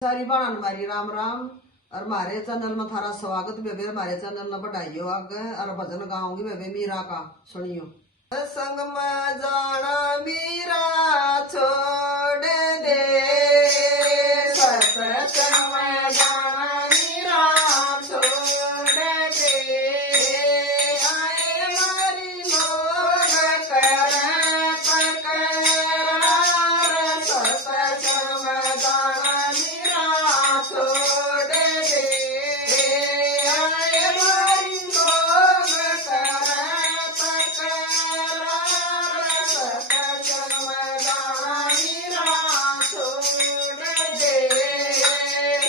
सारी बाणन मारी राम राम। और मारे चैनल में थारा स्वागत बेबे। मारे चैनल में बढ़ाइयो आगे और भजन गाऊंगी बेबे मीरा का सुनियो। संग में जाना मीरा छोड़ दे, सत्संग में जाना मीरा छोड़ दे। आए मारी लोग करे तकरार, सत्संग में जाना मीरा छोड़ दे। आए मारी लोग करे तकरार, सत्संग में जाना मीरा छोड़ दे।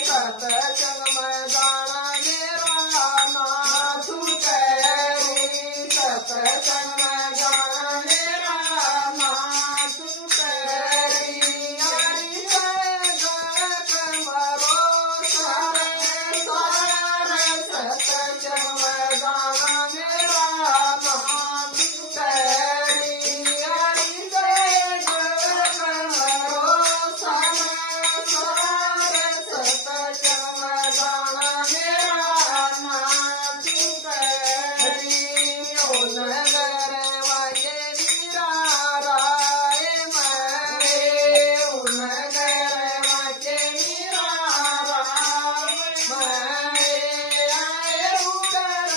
सत्संग में जाना मेरा ना छूटे, सत्संग में जाना मेरा ना छूटे। यारी कमरो सारे सारे, सत्संग में जाना मेरा ना छूटे। यारी कमरो सारे सारे, सत्संग में जाना मेरा ना छूटे। ओ नगर वाले मीरा राय मैं, ओ नगर वाले मीरा राय मैं। आए उतर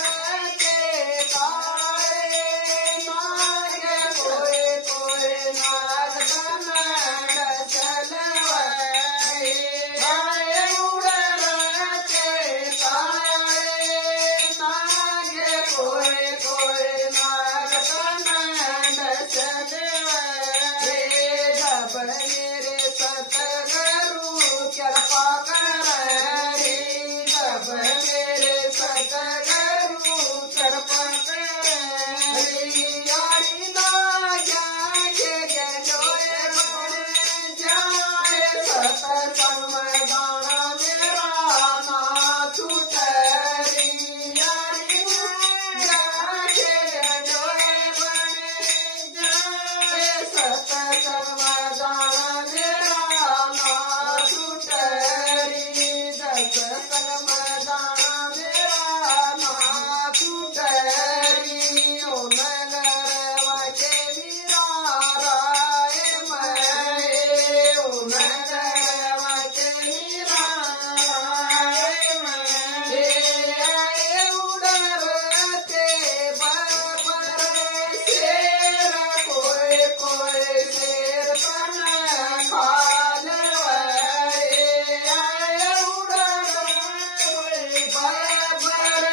के तारे नागे, कोई कोई नाग तनड़ चलवे। आए उतर के तारे नागे, कोई कोई नाग तनड़ चलवे। जब मेरे सतगुरु कृपा करे, जब मेरे सतगुरु कृपा करे। यारी ना जाके गजोए बन जाए, सत्संग में गाना मेरा ना छूटे। यारी ना जाके गजोए बन जाए, सत्संग में गाना मेरा ना छूटे। सत्संग में गाना मेरा ना छूटे। ओ नगर वाके मीरा राय मैं, ओ नगर वाके मीरा राय मैं। आए उड़ते बरबर शेर, कोई कोई शेर तन खा लेवे। आए उड़ते बरबर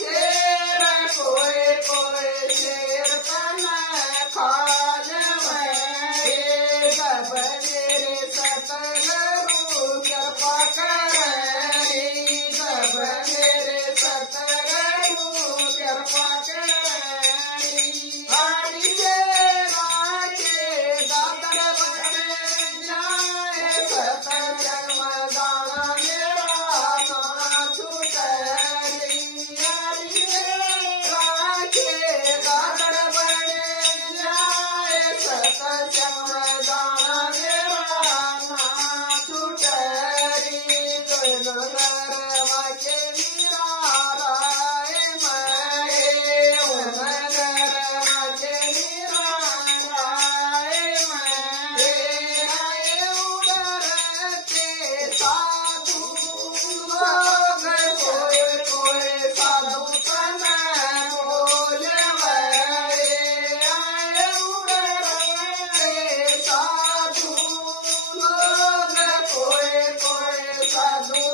शेर, कोई कोई शेर तन खा लेवे। जब मेरे सतगुरु कृपा करे, जब मेरे सतगुरु कृपा करे। हरि सेवा के दातर बन जाए, सत्संग में गाना मेरा ना छूटे। हरि सेवा के दातर बन जाए, सत्संग में गाना मेरा ना छूटे। नगर वाके मीरा राय मैं, ओ नगर वाके मीरा राय मैं। आए उड़र के साधु लोग, कोई कोई साधु तन बोलवे। आए उड़र के साधु लोग, कोई कोई साधु